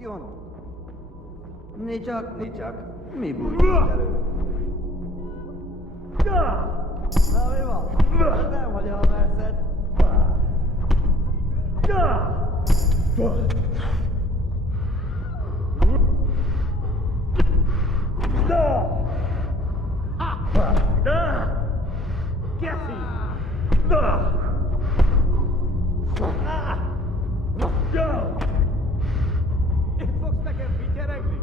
Jön. Nicsak, mi bújtunk elő? Na mi van? Nem vagy a merszed? Itt fogsz nekem pityeregni?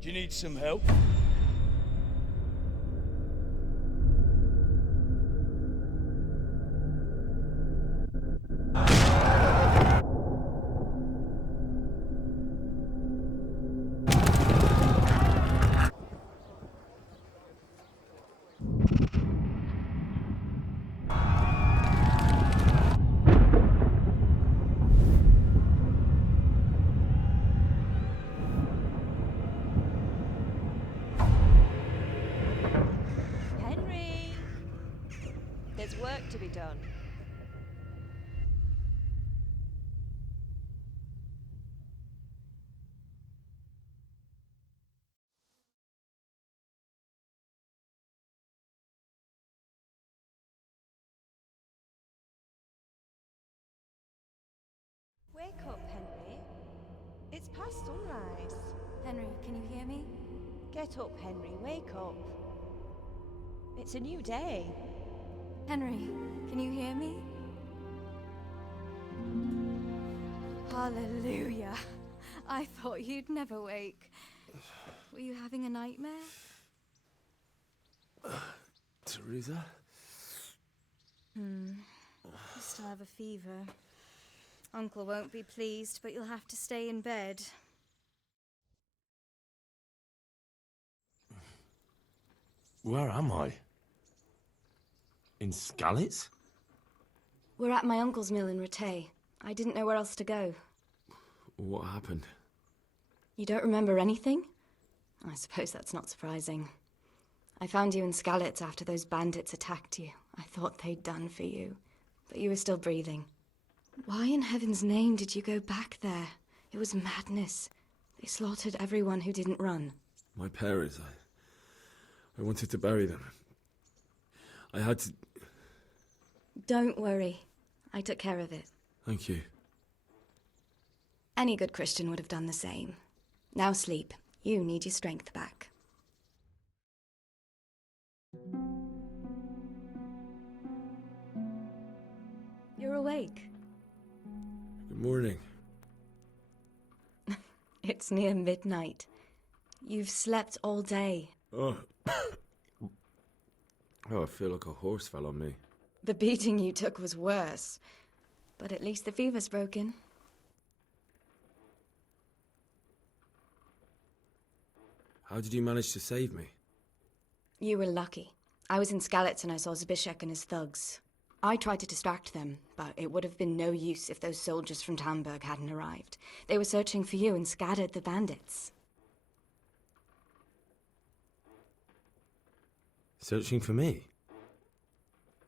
Do you need some help? Henry! There's work to be done. Wake up, Henry. It's past sunrise. Henry, can you hear me? Get up, Henry. Wake up. It's a new day. Henry, can you hear me? Hallelujah. I thought you'd never wake. Were you having a nightmare? Teresa? You still have a fever. Uncle won't be pleased, but you'll have to stay in bed. Where am I? In Skalitz? We're at my uncle's mill in Rattay. I didn't know where else to go. What happened? You don't remember anything? I suppose that's not surprising. I found you in Skalitz after those bandits attacked you. I thought they'd done for you, but you were still breathing. Why in heaven's name did you go back there? It was madness. They slaughtered everyone who didn't run. My parents, I wanted to bury them. I had to... Don't worry. I took care of it. Thank you. Any good Christian would have done the same. Now sleep. You need your strength back. You're awake. Good morning. It's near midnight. You've slept all day. Oh. Oh, I feel like a horse fell on me. The beating you took was worse. But at least the fever's broken. How did you manage to save me? You were lucky. I was in Skalitz and I saw Zbyszek and his thugs. I tried to distract them, but it would have been no use if those soldiers from Tamburg hadn't arrived. They were searching for you and scattered the bandits. Searching for me?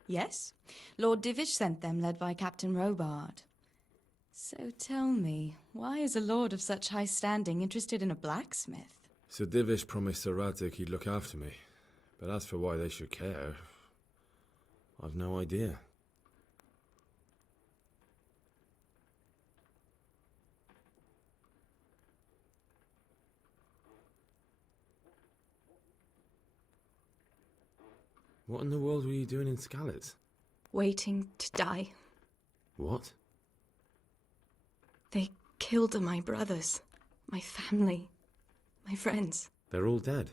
Yes. Lord Divish sent them, led by Captain Robard. So tell me, why is a lord of such high standing interested in a blacksmith? Sir Divish promised Sir Radzik he'd look after me. But as for why they should care, I've no idea. What in the world were you doing in Skalitz? Waiting to die. What? They killed my brothers, my family, my friends. They're all dead.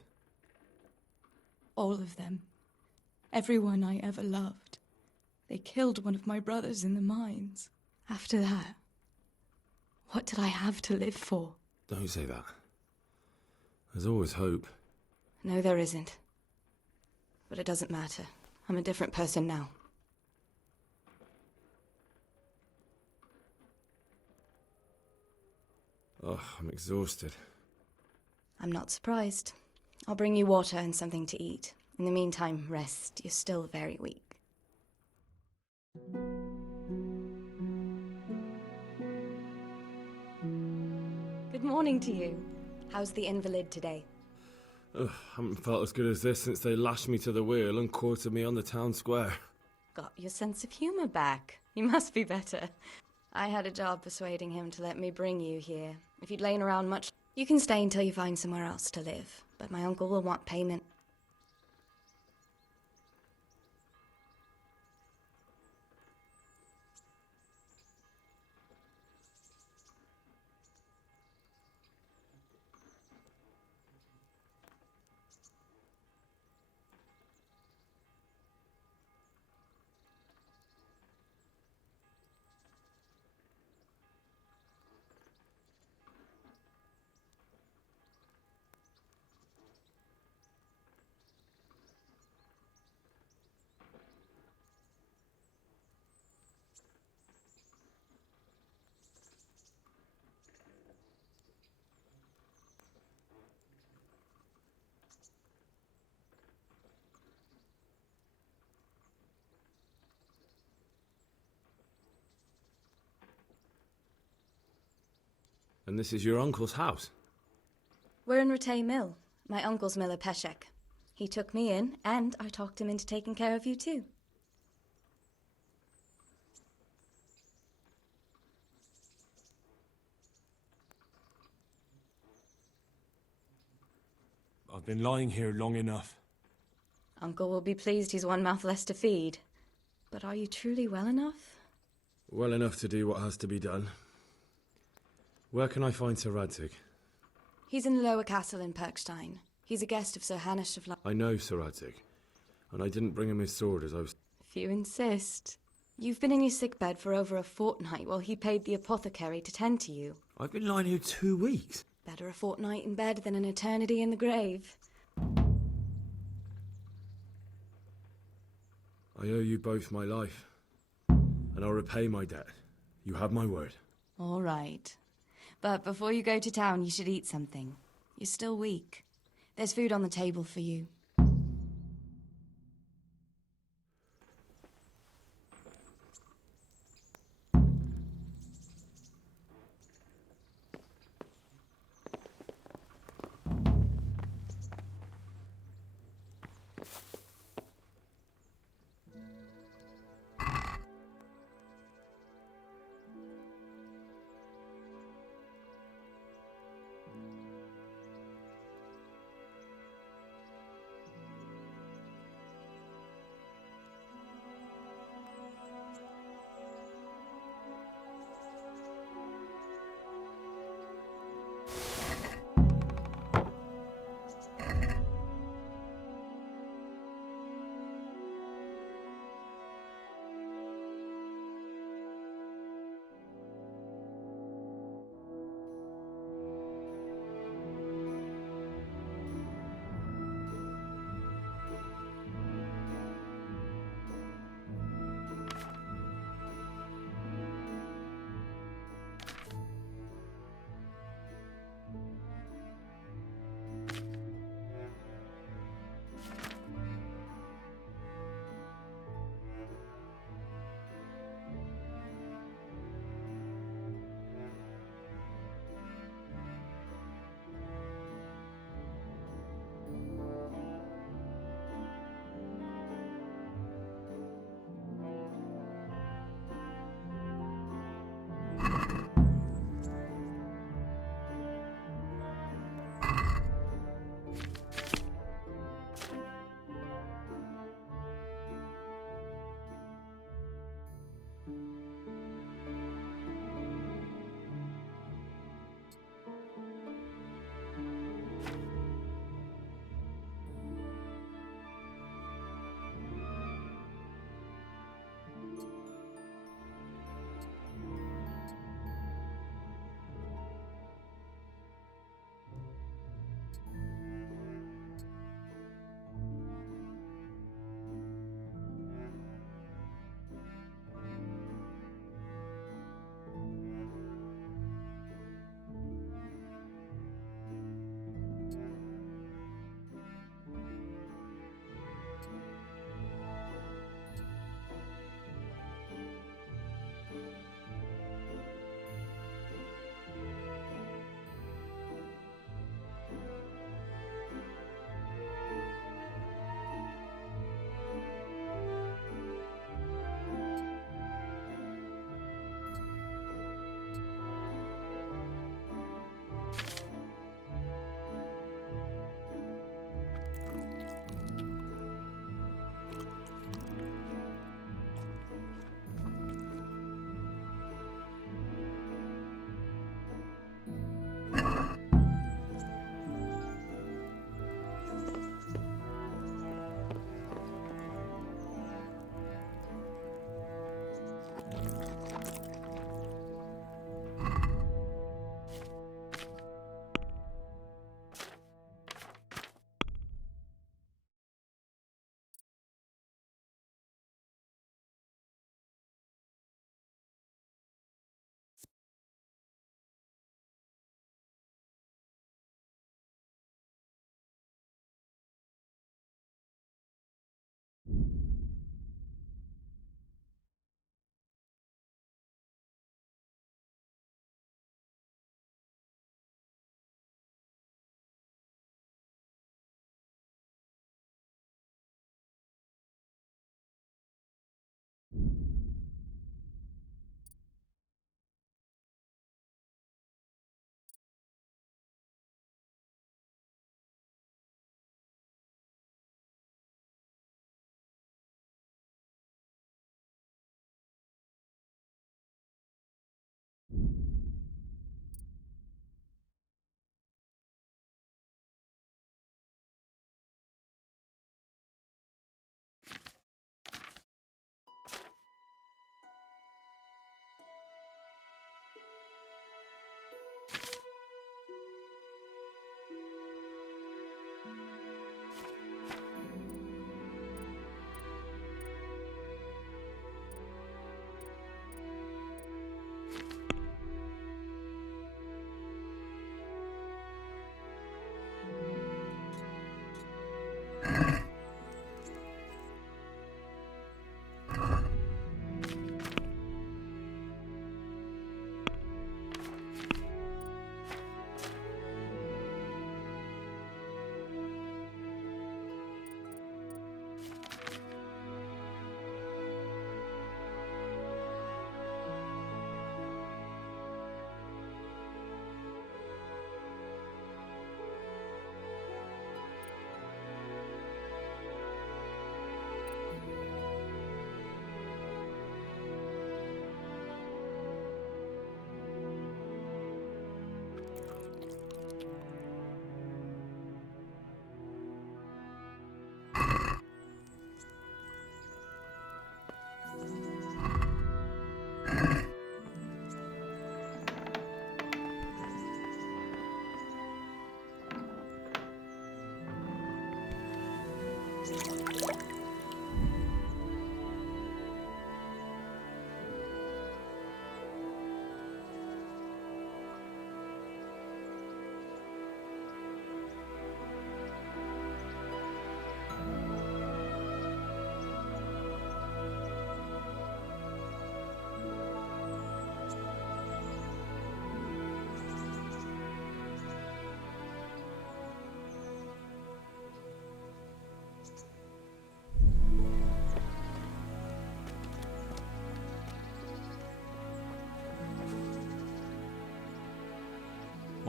All of them. Everyone I ever loved. They killed one of my brothers in the mines. After that, what did I have to live for? Don't say that. There's always hope. No, there isn't. But it doesn't matter. I'm a different person now. Oh, I'm exhausted. I'm not surprised. I'll bring you water and something to eat. In the meantime, rest. You're still very weak. Good morning to you. How's the invalid today? Ugh, haven't felt as good as this since they lashed me to the wheel and quartered me on the town square. Got your sense of humor back. You must be better. I had a job persuading him to let me bring you here. If you'd lain around much, you can stay until you find somewhere else to live. But my uncle will want payment. And this is your uncle's house? We're in Rattay Mill. My uncle's miller Peshek. He took me in, and I talked him into taking care of you too. I've been lying here long enough. Uncle will be pleased he's one mouth less to feed. But are you truly well enough? Well enough to do what has to be done. Where can I find Sir Radzig? He's in the lower castle in Perkstein. He's a guest of Sir Hanush of I know Sir Radzig, and I didn't bring him his sword as I was... If you insist. You've been in your sickbed for over a fortnight while he paid the apothecary to tend to you. I've been lying here 2 weeks. Better a fortnight in bed than an eternity in the grave. I owe you both my life, and I'll repay my debt. You have my word. All right. But before you go to town, you should eat something. You're still weak. There's food on the table for you.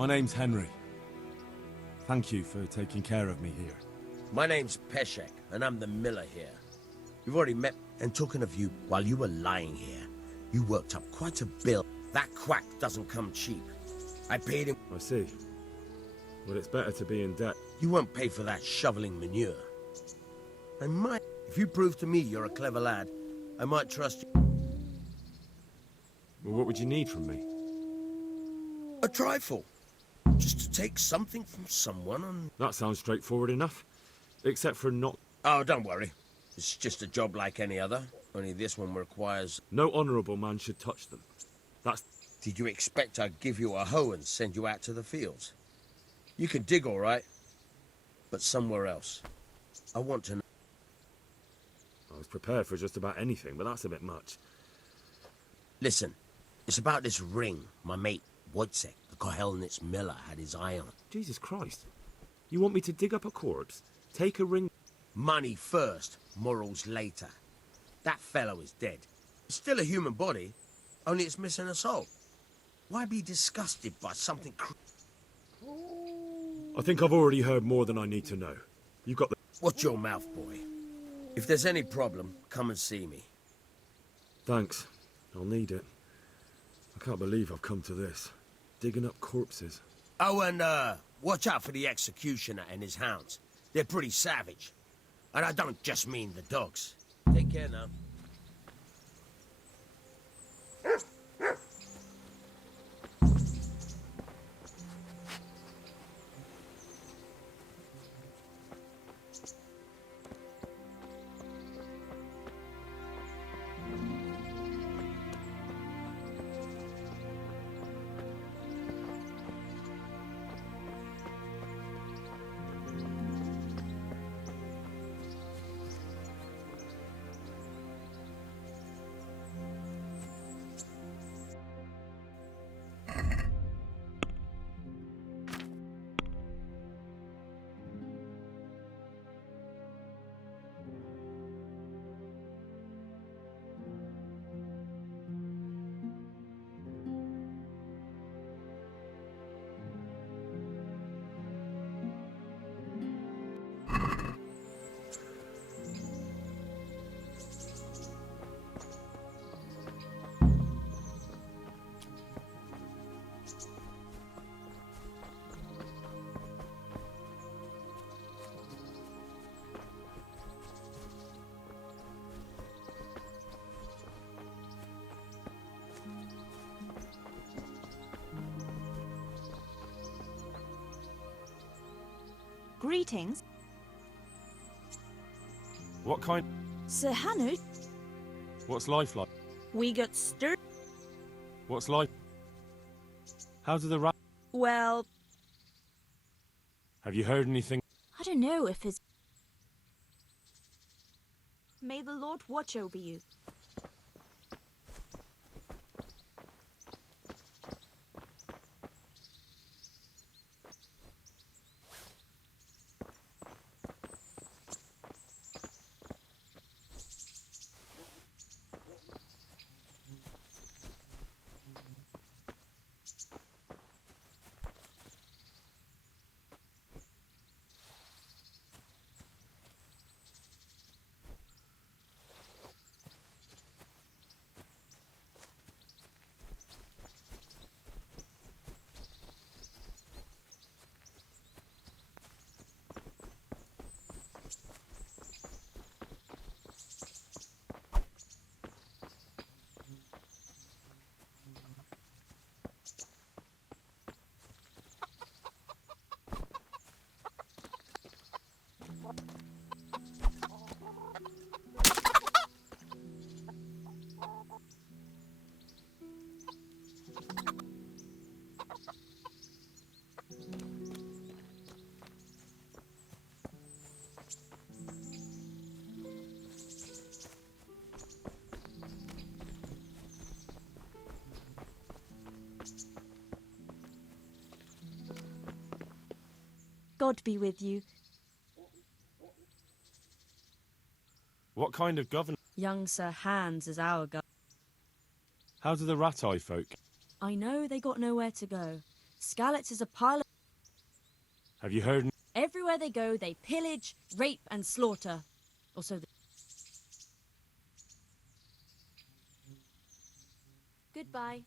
My name's Henry. Thank you for taking care of me here. My name's Peshek, and I'm the miller here. You've already met, and talking of you, while you were lying here, you worked up quite a bill. That quack doesn't come cheap. I paid him. I see. Well, it's better to be in debt. You won't pay for that shoveling manure. I might. If you prove to me you're a clever lad, I might trust you. Well, what would you need from me? A trifle. Just to take something from someone and... That sounds straightforward enough. Except for not... Oh, don't worry. It's just a job like any other. Only this one requires... No honourable man should touch them. That's... Did you expect I'd give you a hoe and send you out to the fields? You can dig all right, but somewhere else. I want to know... I was prepared for just about anything, but that's a bit much. Listen, it's about this ring my mate, Wojciech, the Kohelnitz miller, had his eye on. Jesus Christ. You want me to dig up a corpse? Take a ring... Money first, morals later. That fellow is dead. It's still a human body, only it's missing a soul. Why be disgusted by something I think I've already heard more than I need to know. You got the... Watch your mouth, boy. If there's any problem, come and see me. Thanks. I'll need it. I can't believe I've come to this. Digging up corpses. Oh, and, watch out for the executioner and his hounds. They're pretty savage. And I don't just mean the dogs. Take care now. Greetings. What kind? Sir Hanu, What's life like? we got stirred. What's life? How do the rat... Well, Have you heard anything? I don't know if his... May the Lord watch over you. God be with you. What kind of governor? Young Sir Hans is our governor. How do the rat-eye folk? I know they got nowhere to go. Skalitz is a pile of... Have you heard? Everywhere they go, they pillage, rape, and slaughter. Also, goodbye.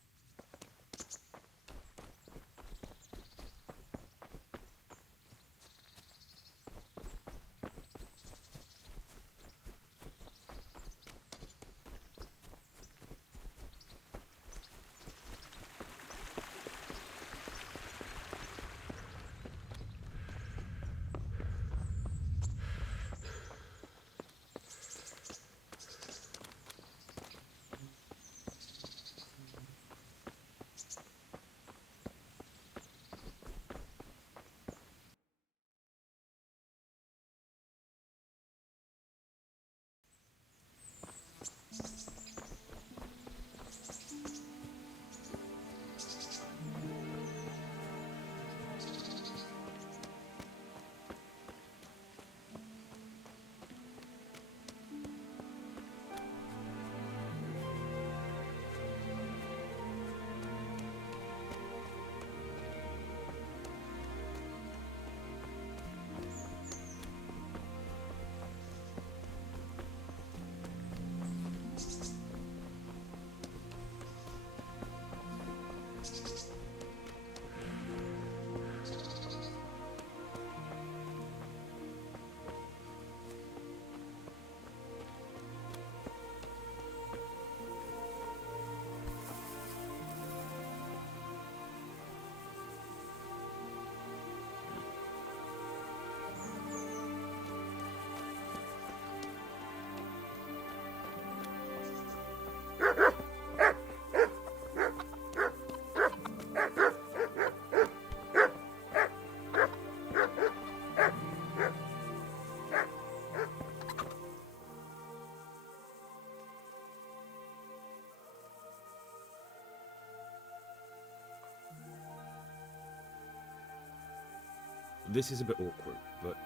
This is a bit awkward, but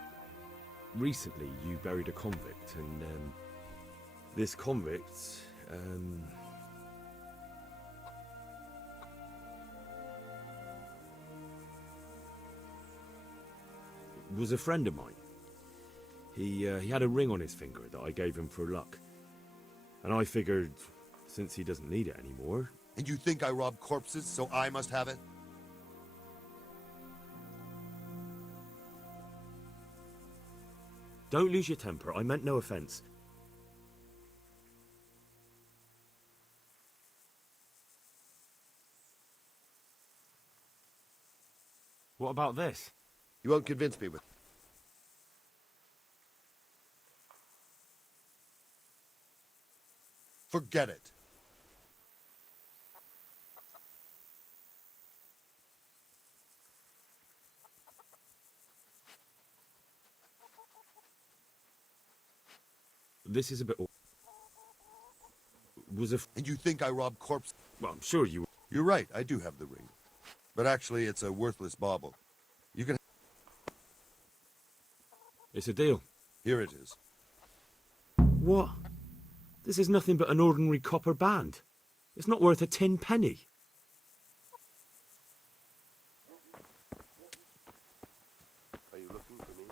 recently you buried a convict, and this convict, was a friend of mine. He had a ring on his finger that I gave him for luck, and I figured since he doesn't need it anymore. And you think I rob corpses, so I must have it? Don't lose your temper. I meant no offense. What about this? You won't convince me with... Forget it. This is a bit... Was a... And you think I rob corpses? Well, I'm sure you... You're right, I do have the ring. But actually, it's a worthless bauble. You can... It's a deal. Here it is. What? This is nothing but an ordinary copper band. It's not worth a tin penny. Are you looking for me?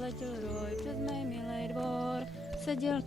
Letěl roj, přes mé milé dvoj. Said you're...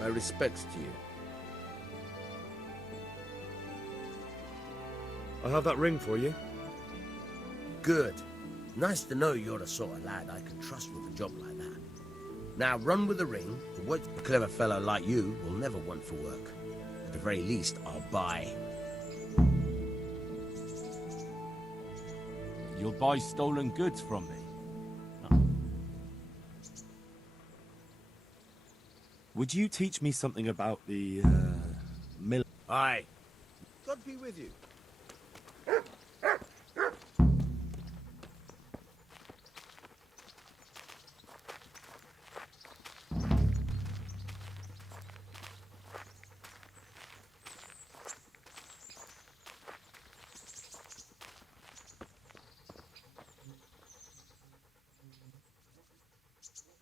My respects to you. I have that ring for you. Good. Nice to know you're the sort of lad I can trust with a job like that. Now run with the ring. A clever fellow like you will never want for work. At the very least, I'll buy. You'll buy stolen goods from me? Would you teach me something about the, mill? Aye. God be with you.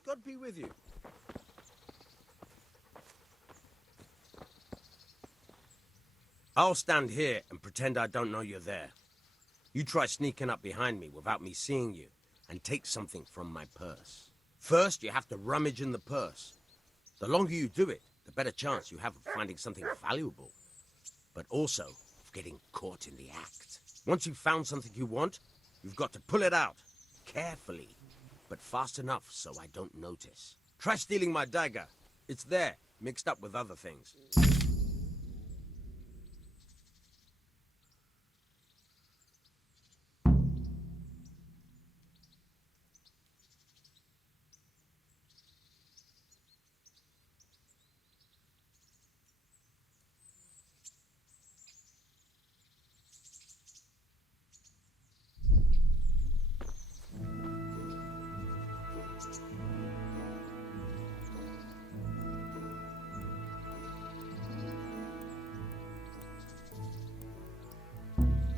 God be with you. I'll stand here and pretend I don't know you're there. You try sneaking up behind me without me seeing you, and take something from my purse. First, you have to rummage in the purse. The longer you do it, the better chance you have of finding something valuable, but also of getting caught in the act. Once you've found something you want, you've got to pull it out, carefully, but fast enough so I don't notice. Try stealing my dagger. It's there, mixed up with other things.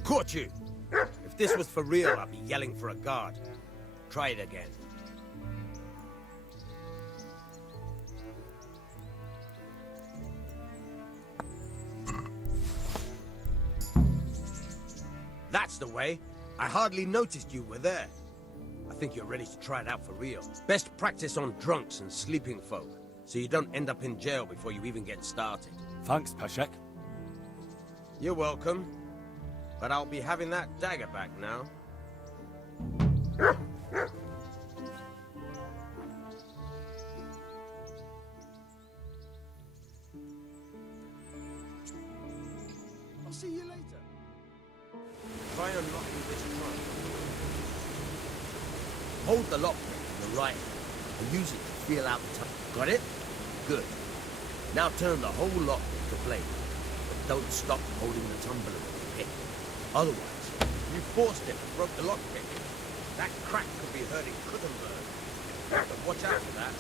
Caught you! If this was for real, I'd be yelling for a guard. Try it again. That's the way. I hardly noticed you were there. I think you're ready to try it out for real. Best practice on drunks and sleeping folk, so you don't end up in jail before you even get started. Thanks, Peshek. You're welcome. But I'll be having that dagger back now. I'll see you later. Try unlocking this trunk. Hold the lockpick in the right hand and use it to feel out the tunnel. Got it? Good. Now turn the whole lock to blade, but don't stop holding the tumbler with the pick. Otherwise, you forced it and broke the lockpick. That crack could be heard in Kuttenberg. But watch out for that.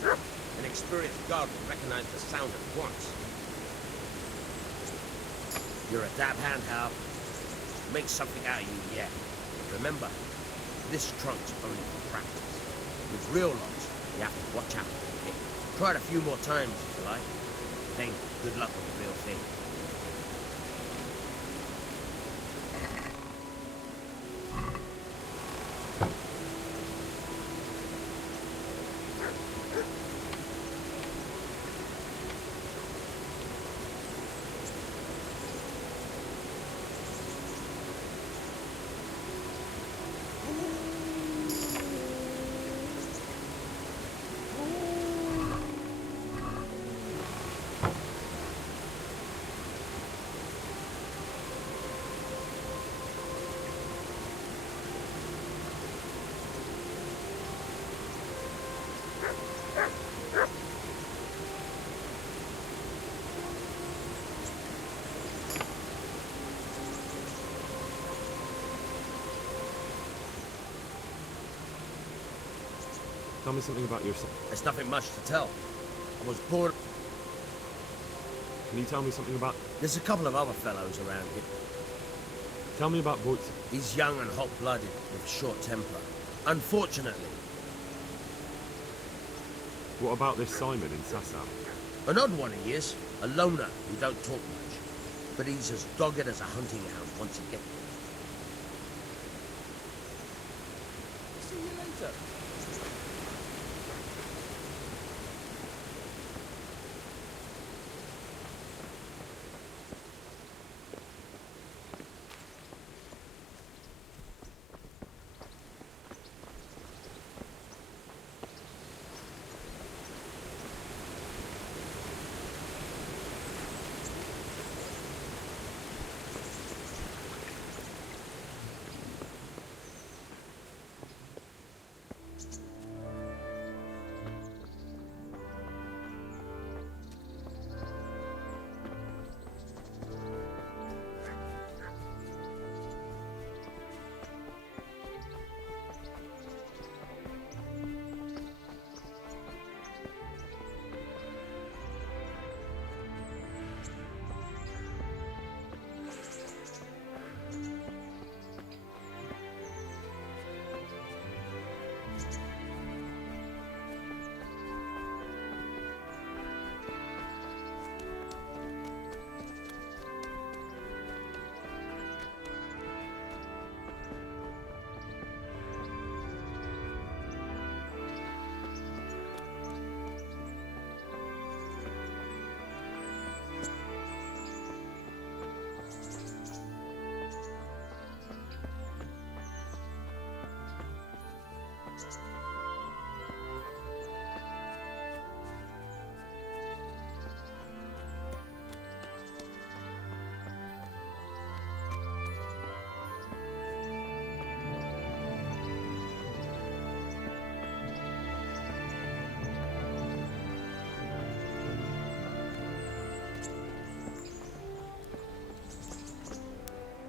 An experienced guard will recognize the sound at once. You're a dab hand, Hal. Make something out of you yet. Remember, this trunk's only for practice. With real locks, you have to watch out for the pick. Try it a few more times if you like. Then good luck with the real thing. Tell me something about yourself. There's nothing much to tell. I was born... Can you tell me something about... There's a couple of other fellows around here. Tell me about Voight. He's young and hot-blooded, with a short temper. Unfortunately. What about this Simon in Sasau? An odd one he is. A loner who don't talk much. But he's as dogged as a hunting hound once he gets... See you later.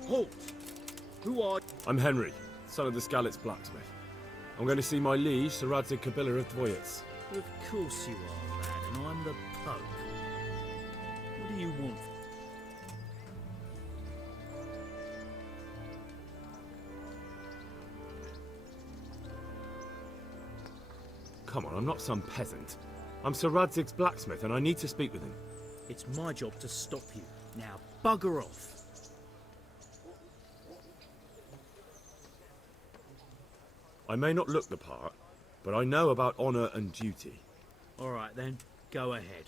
Halt! Who are... I'm Henry, son of the Skalitz blacksmith. I'm going to see my liege, Sir Radzig Kabiller of Dvoyets. Of course you are, lad, and I'm the Pope. What do you want? Come on, I'm not some peasant. I'm Sir Radzig's blacksmith, and I need to speak with him. It's my job to stop you. Now, bugger off. I may not look the part, but I know about honour and duty. All right, then. Go ahead.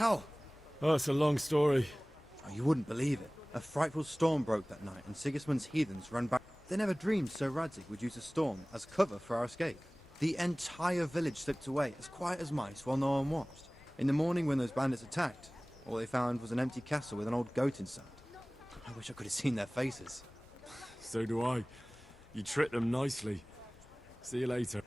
How? Oh, it's a long story. Oh, you wouldn't believe it. A frightful storm broke that night, and Sigismund's heathens ran back. They never dreamed Sir Radzig would use a storm as cover for our escape. The entire village slipped away, as quiet as mice, while no one watched. In the morning, when those bandits attacked, all they found was an empty castle with an old goat inside. I wish I could have seen their faces. So do I. You tricked them nicely. See you later.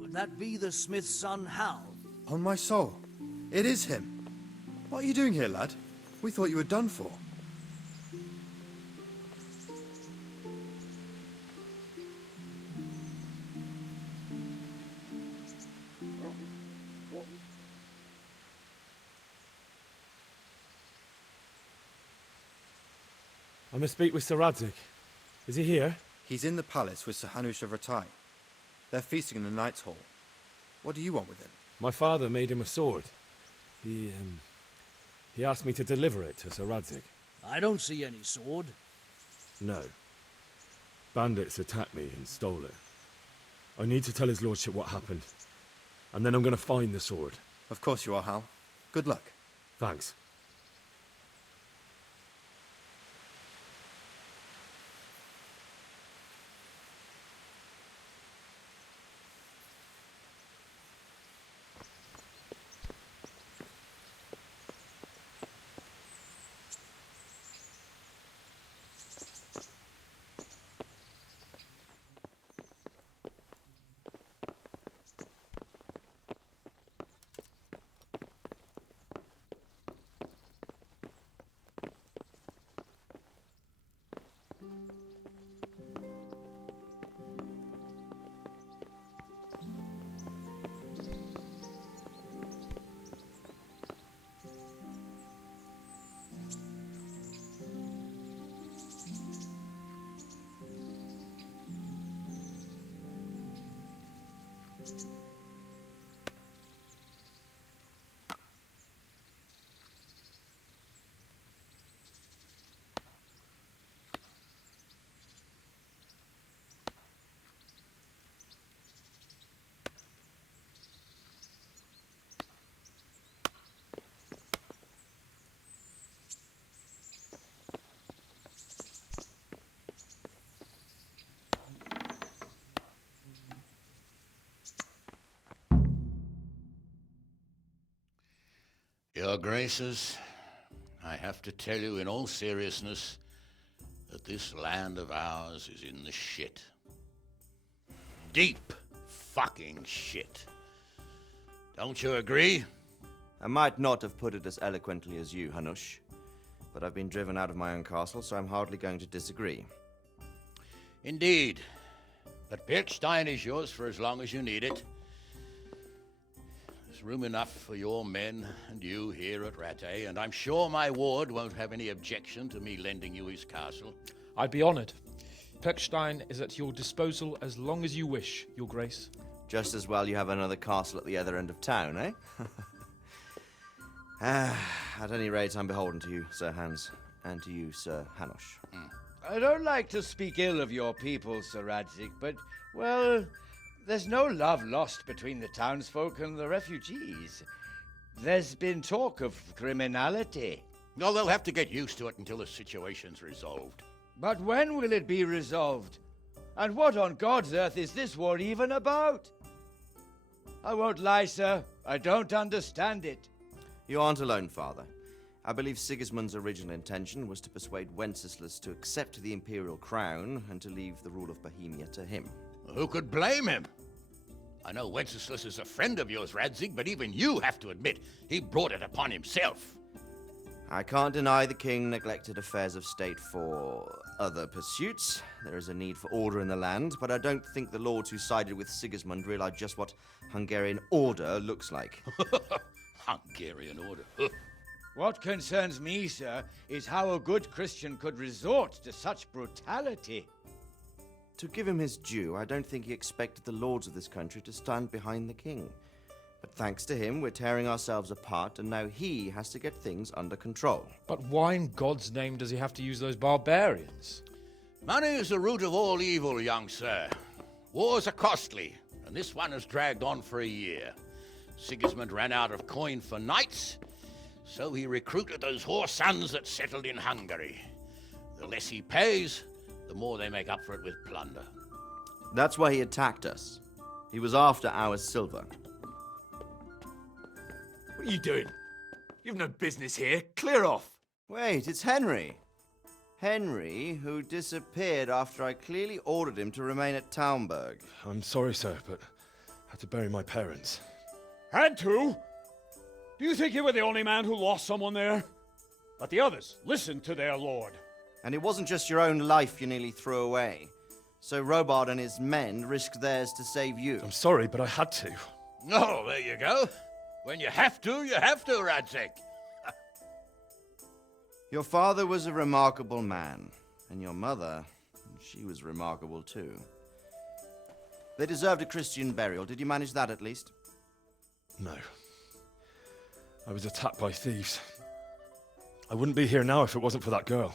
Could that be the smith's son, Hal? On my soul, it is him. What are you doing here, lad? We thought you were done for. I must speak with Sir Radzig. Is he here? He's in the palace with Sir Hanush of Ratai. They're feasting in the Knight's Hall. What do you want with him? My father made him a sword. He asked me to deliver it to Sir Radzig. I don't see any sword. No. Bandits attacked me and stole it. I need to tell his lordship what happened. And then I'm going to find the sword. Of course you are, Hal. Good luck. Thanks. Your Graces, I have to tell you in all seriousness that this land of ours is in the shit. Deep fucking shit. Don't you agree? I might not have put it as eloquently as you, Hanush, but I've been driven out of my own castle, so I'm hardly going to disagree. Indeed. But Pirkstein is yours for as long as you need it. There's room enough for your men and you here at Rattay, and I'm sure my ward won't have any objection to me lending you his castle. I'd be honored. Pirkstein is at your disposal as long as you wish, Your Grace. Just as well you have another castle at the other end of town, eh? At any rate, I'm beholden to you, Sir Hans, and to you, Sir Hanush. I don't like to speak ill of your people, Sir Radzig, but, well, there's no love lost between the townsfolk and the refugees. There's been talk of criminality. Well, they'll have to get used to it until the situation's resolved. But when will it be resolved? And what on God's earth is this war even about? I won't lie, sir. I don't understand it. You aren't alone, Father. I believe Sigismund's original intention was to persuade Wenceslas to accept the imperial crown and to leave the rule of Bohemia to him. Who could blame him? I know Wenceslas is a friend of yours, Radzig, but even you have to admit he brought it upon himself. I can't deny the king neglected affairs of state for other pursuits. There is a need for order in the land, but I don't think the lords who sided with Sigismund realize just what Hungarian order looks like. Hungarian order? What concerns me, sir, is how a good Christian could resort to such brutality. To give him his due, I don't think he expected the lords of this country to stand behind the king. But thanks to him, we're tearing ourselves apart, and now he has to get things under control. But why in God's name does he have to use those barbarians? Money is the root of all evil, young sir. Wars are costly, and this one has dragged on for a year. Sigismund ran out of coin for knights, so he recruited those whore sons that settled in Hungary. The less he pays, the more they make up for it with plunder. That's why he attacked us. He was after our silver. What are you doing? You've no business here. Clear off. Wait, it's Henry. Henry, who disappeared after I clearly ordered him to remain at Townburg. I'm sorry, sir, but I had to bury my parents. Had to? Do you think you were the only man who lost someone there? But the others listened to their lord. And it wasn't just your own life you nearly threw away. So Robard and his men risked theirs to save you. I'm sorry, but I had to. Oh, there you go. When you have to, Radzig. Your father was a remarkable man, and your mother, she was remarkable too. They deserved a Christian burial. Did you manage that at least? No. I was attacked by thieves. I wouldn't be here now if it wasn't for that girl.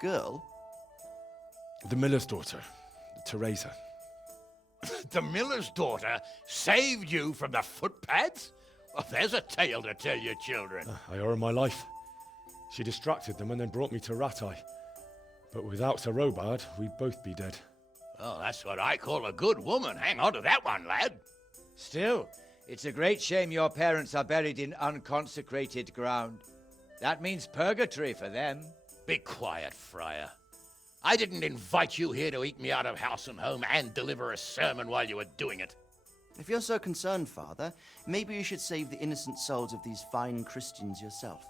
Girl? The miller's daughter, Teresa. The miller's daughter saved you from the footpads? Well, there's a tale to tell your children. I owe her my life. She distracted them and then brought me to Rattay. But without Sir Robard, we'd both be dead. Oh, that's what I call a good woman. Hang on to that one, lad. Still, it's a great shame your parents are buried in unconsecrated ground. That means purgatory for them. Be quiet, Friar. I didn't invite you here to eat me out of house and home and deliver a sermon while you were doing it. If you're so concerned, Father, maybe you should save the innocent souls of these fine Christians yourself.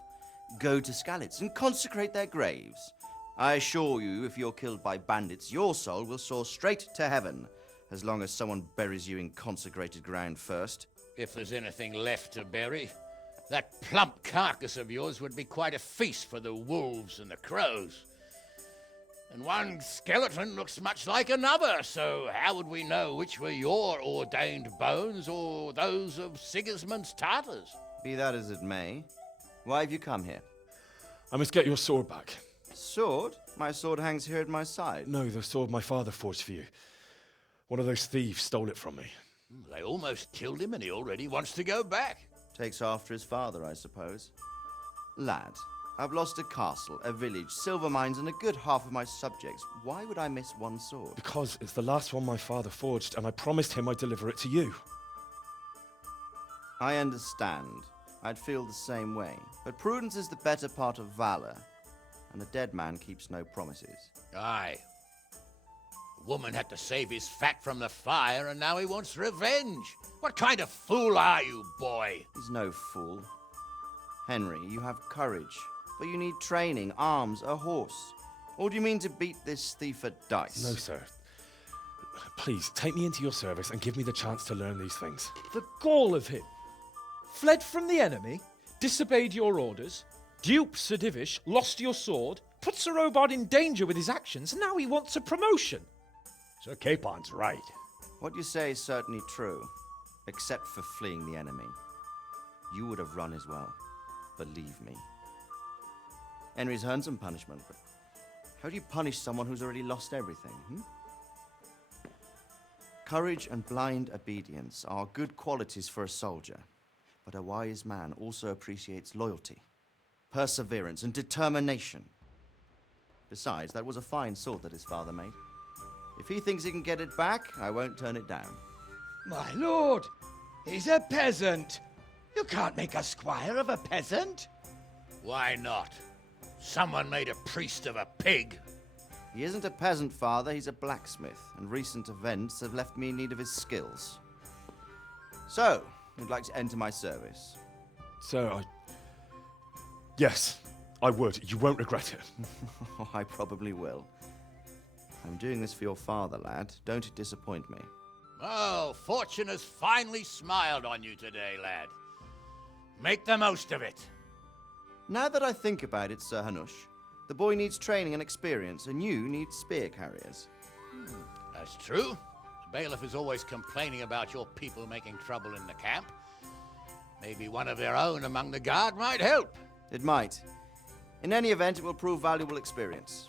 Go to Skalitz and consecrate their graves. I assure you, if you're killed by bandits, your soul will soar straight to heaven, as long as someone buries you in consecrated ground first. If there's anything left to bury, that plump carcass of yours would be quite a feast for the wolves and the crows. And one skeleton looks much like another, so how would we know which were your ordained bones or those of Sigismund's Tartars? Be that as it may, why have you come here? I must get your sword back. Sword? My sword hangs here at my side. No, the sword my father forged for you. One of those thieves stole it from me. They almost killed him and he already wants to go back. Takes after his father, I suppose. Lad, I've lost a castle, a village, silver mines, and a good half of my subjects. Why would I miss one sword? Because it's the last one my father forged, and I promised him I'd deliver it to you. I understand. I'd feel the same way. But prudence is the better part of valor, and a dead man keeps no promises. Aye. The woman had to save his fat from the fire, and now he wants revenge. What kind of fool are you, boy? He's no fool. Henry, you have courage, but you need training, arms, a horse. Or do you mean to beat this thief at dice? No, sir. Please, take me into your service and give me the chance to learn these things. The gall of him. Fled from the enemy, disobeyed your orders, duped Sir Divish, lost your sword, put Sir Robard in danger with his actions, and now he wants a promotion. Sir Capon's right. What you say is certainly true, except for fleeing the enemy. You would have run as well, believe me. Henry's earned some punishment, but how do you punish someone who's already lost everything, Courage and blind obedience are good qualities for a soldier, but a wise man also appreciates loyalty, perseverance, and determination. Besides, that was a fine sword that his father made. If he thinks he can get it back, I won't turn it down. My lord, he's a peasant. You can't make a squire of a peasant. Why not? Someone made a priest of a pig. He isn't a peasant, Father, he's a blacksmith, and recent events have left me in need of his skills. So, you'd like to enter my service? Sir, Yes, I would. You won't regret it. Oh, I probably will. I'm doing this for your father, lad. Don't it disappoint me. Oh, fortune has finally smiled on you today, lad. Make the most of it. Now that I think about it, Sir Hanush, The boy needs training and experience, and you need spear carriers. That's true. The bailiff is always complaining about your people making trouble in the camp. Maybe one of their own among the guard might help. It might. In any event, it will prove valuable experience.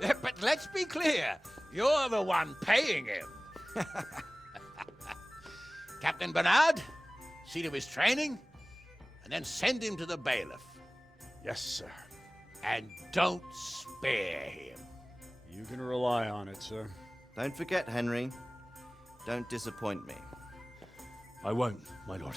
But let's be clear, you're the one paying him. Captain Bernard, see to his training, and then send him to the bailiff. Yes, sir. And don't spare him. You can rely on it, sir. Don't forget, Henry. Don't disappoint me. I won't, my lord.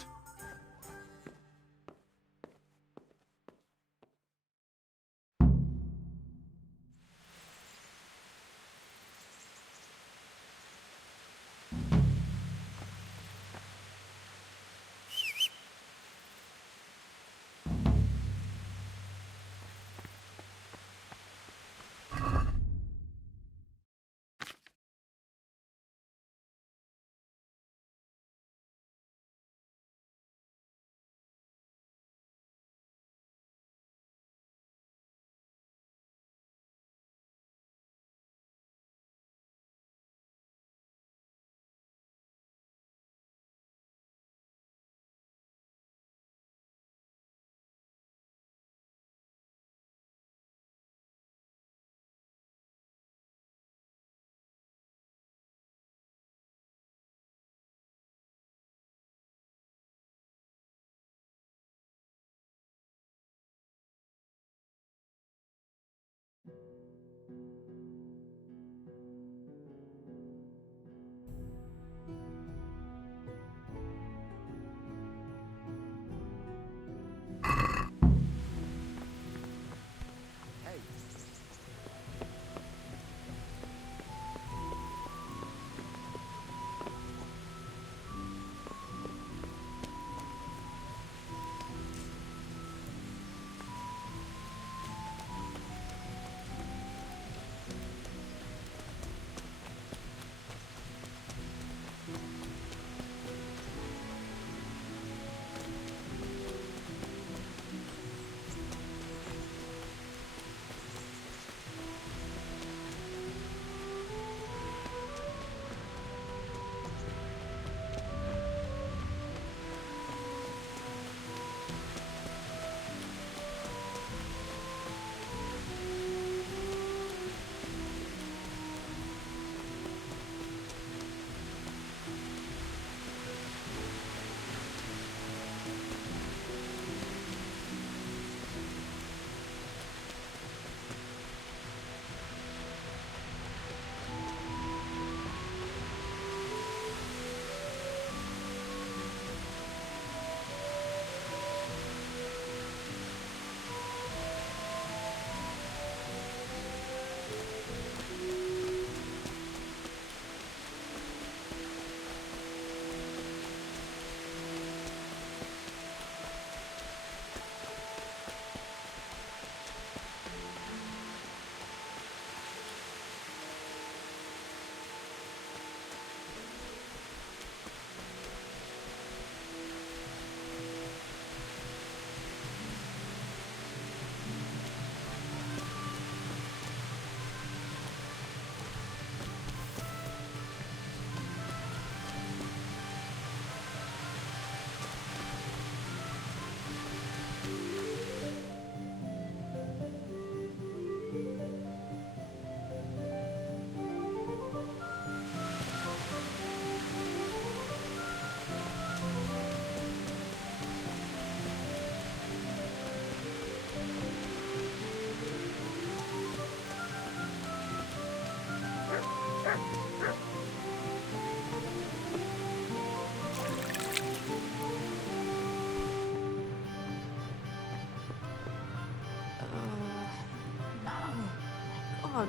God,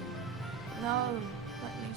no. Let me.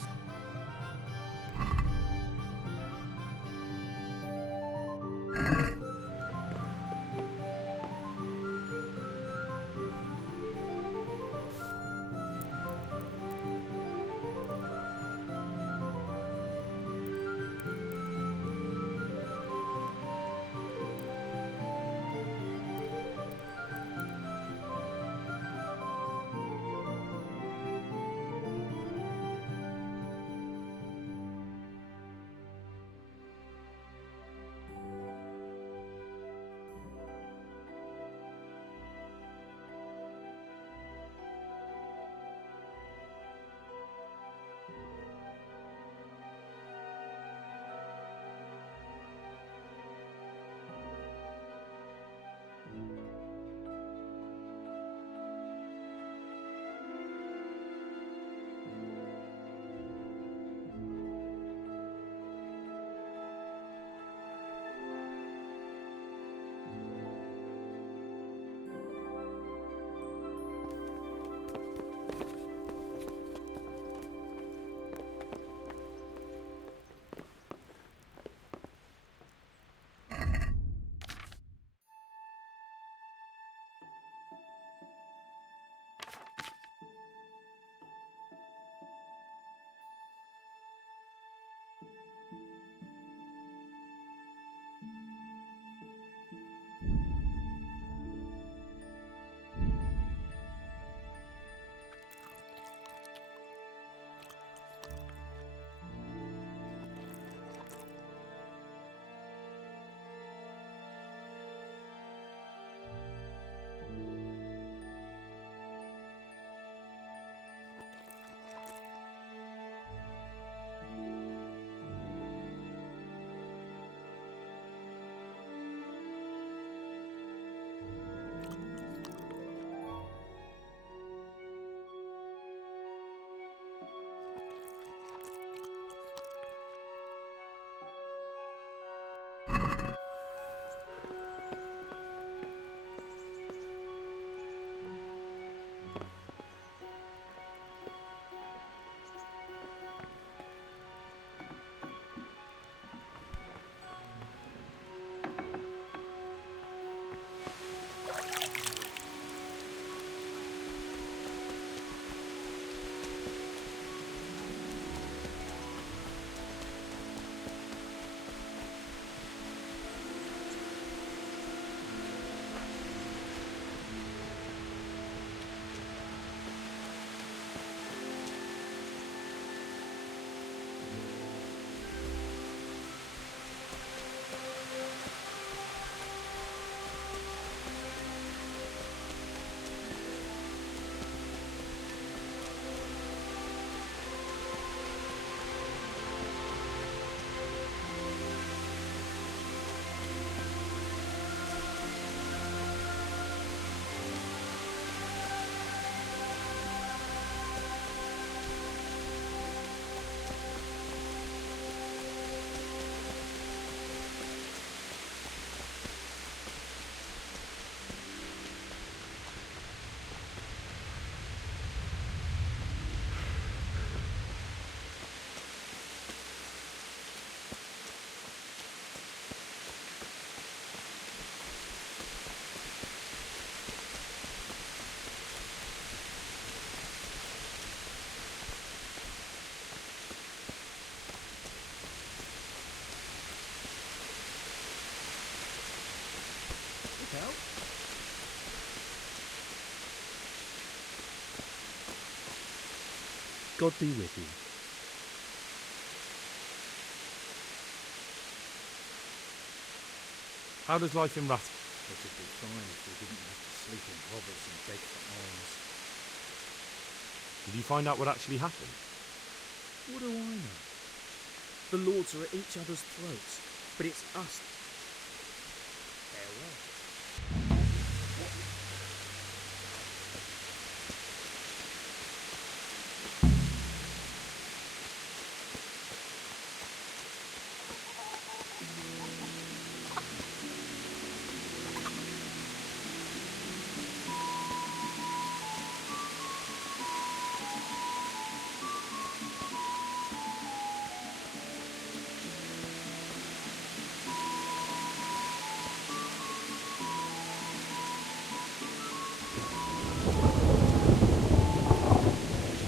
God be with you. How does life in Rat? It'd be fine if we didn't have to sleep in hovels and beg for alms. Did you find out what actually happened? What do I know? The lords are at each other's throats, but it's us